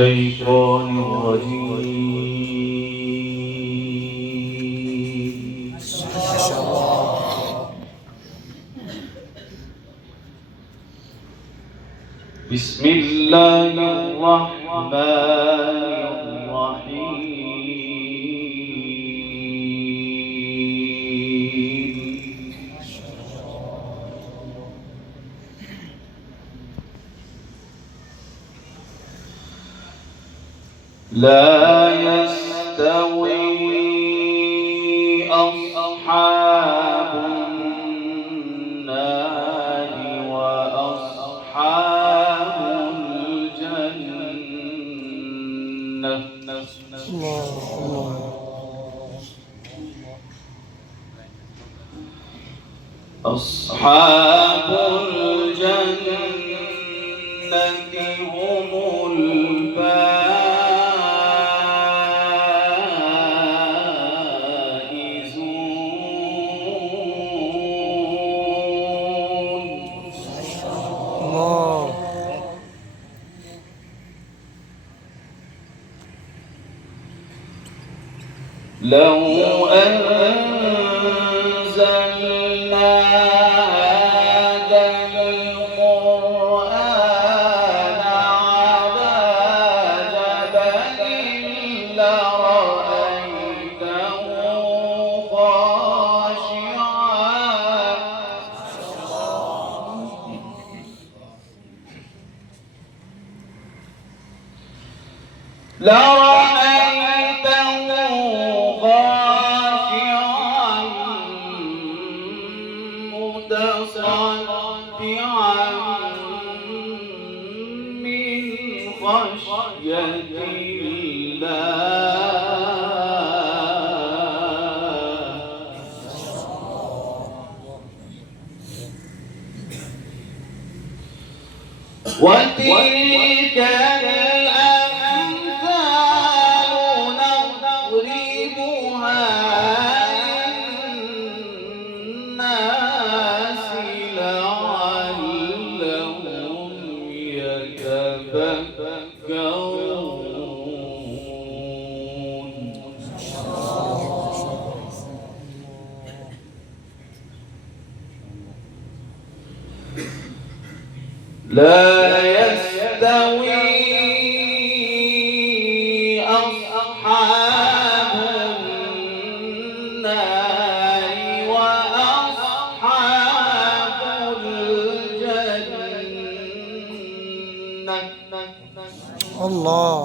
الشيطان الرجيم. ما شاء الله. بسم الله الرحمن الرحيم. لا يستوي أصحاب النار وأصحاب الجنة. أصحاب الجنة هم لو أنزلنا هذا القرآن على جبل لرأيته خاشعا متصدعا من خشية الله. وتلك الأمثال نضربها للناس لعلهم يتفكرون. لا يستوي أصحاب النار وأصحاب الجنة. الله.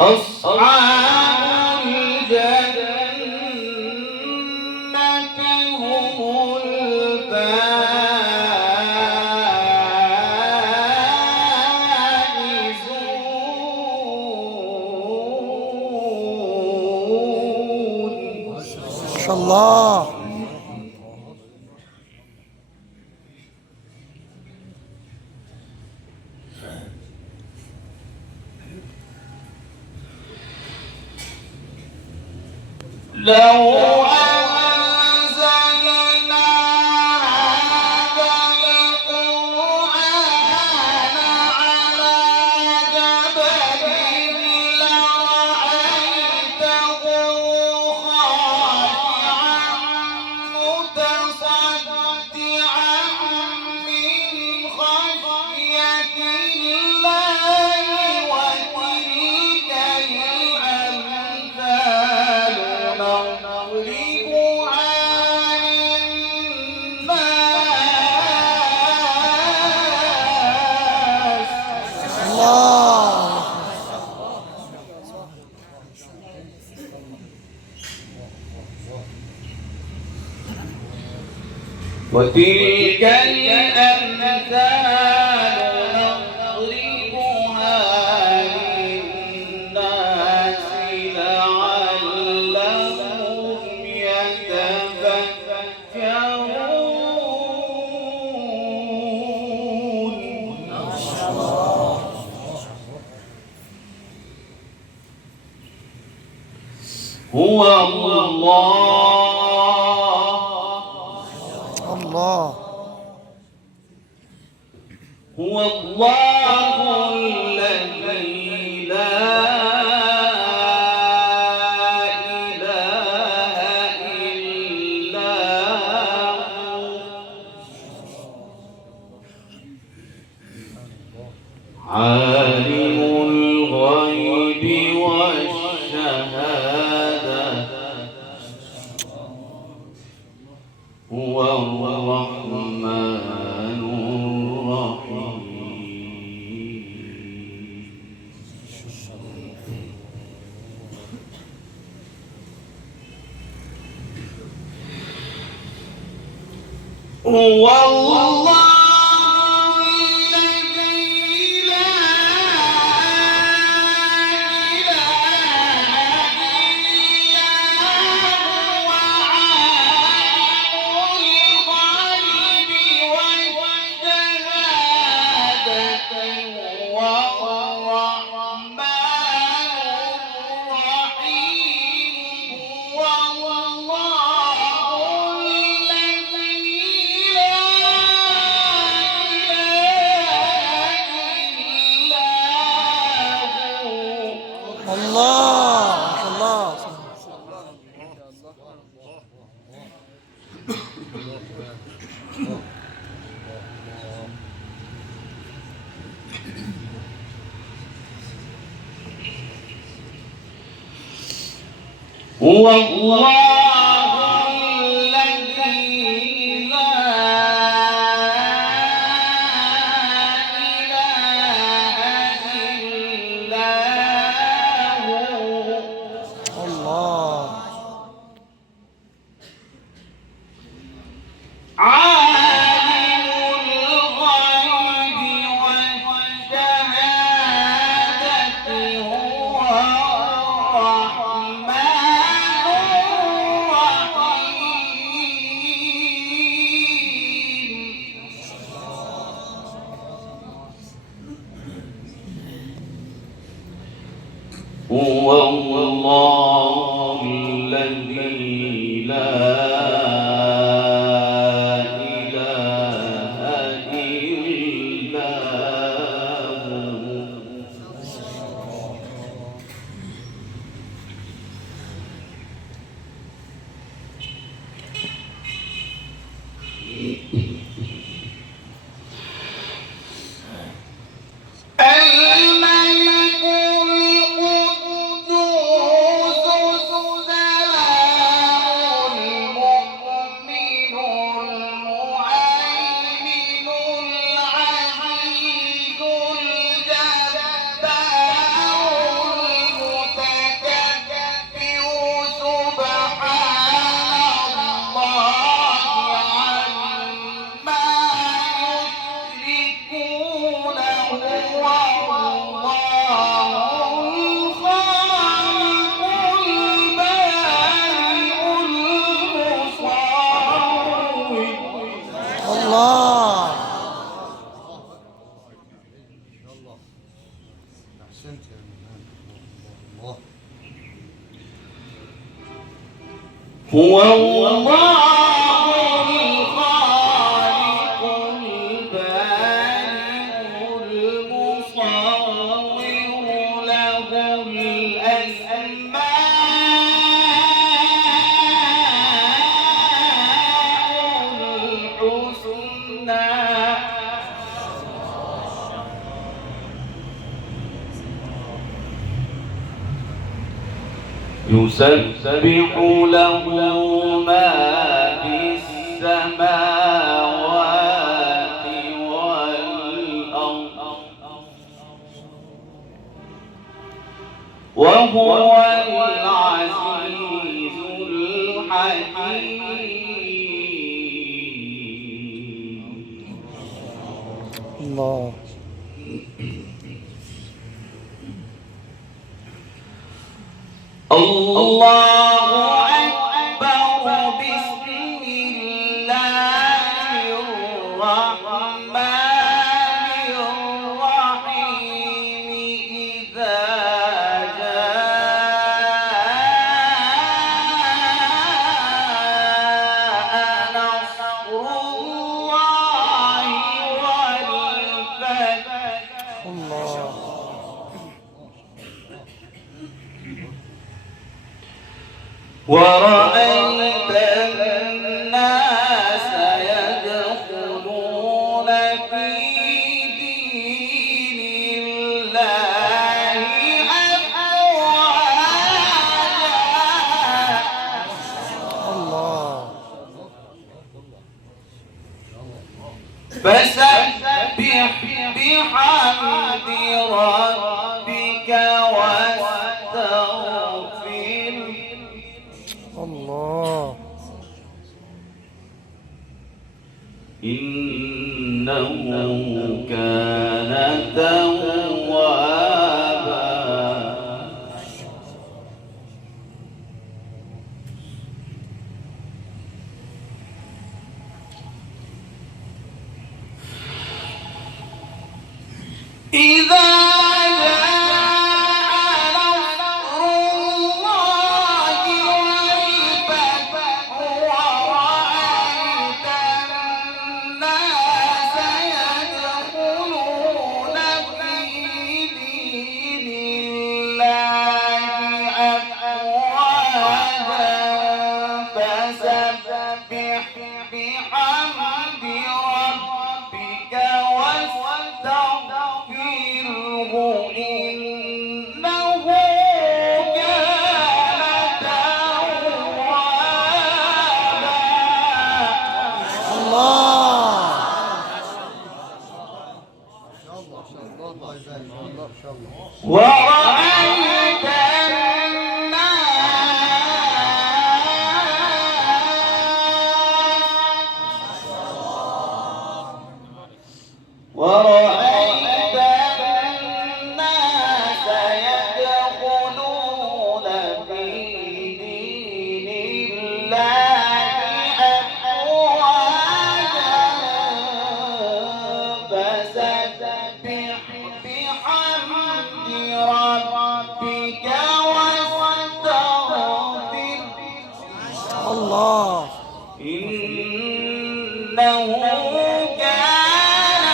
أصحاب الجنة هم الفائزون. ما شاء الله. لو أنزلنا هذا القرآن على جبل لرأيته خاشعا متصدعا من خشية الله. وتلك الأمثال نضربها للناس. الله. وتلك الأمثال نضربها للناس لعلهم يتفكرون. هو الله. الله. الذي لا إله إلا هو عالم الغيب والشهادة هو الرحمن الرحيم هو الله الله ما شاء الله. هو الله الذي لا إله إلا هو الله عالم الغيب والشهادة هو الرحمن الرحيم هو الله الذي لا إله إلا هو الملك القدوس السلام المؤمن المهيمن العزيز الجبار المتكبر سبحان الله عما يشركون هو الله الخالق البارئ المصور الله أحسنت يا مولانا. الله هو الله الخالق البارئ المصور له الأسماء الحسنى يسبح له ما في السماوات والأرض وهو العزيز الحكيم الله الله أكبر بسم الله الرحمن الرحيم إذا جاء نصر الله والفتح الله. ورأيت الناس يدخلون في دين الله أفواجا الله. فسبح بحمد ربك واستغفره الله. إنه كان توابا. إذا جاء نصر الله والفتح ورأيت الناس يدخلون في دين الله أفواجا فسبح بحمد ربك واستغفره إنه كان توابا. الله. الله يبارك الله إن شاء الله. ورأيت الناس يدخلون في دين الله أفواجا فسبح بحمد ربك واستغفره الله. إنه كان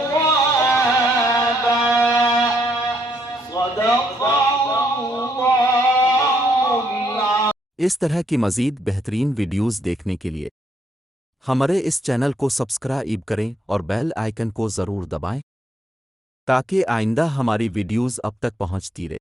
توابا. صدق الله العظيم. इस तरह की मज़ीद बेहतरीन वीडियोज़ देखने के लिए हमारे इस चैनल को सब्सक्राइब करें और बेल आइकन को ज़रूर दबाएं ताकि आइंदा हमारी वीडियोज़ अब तक पहुंचती रहे।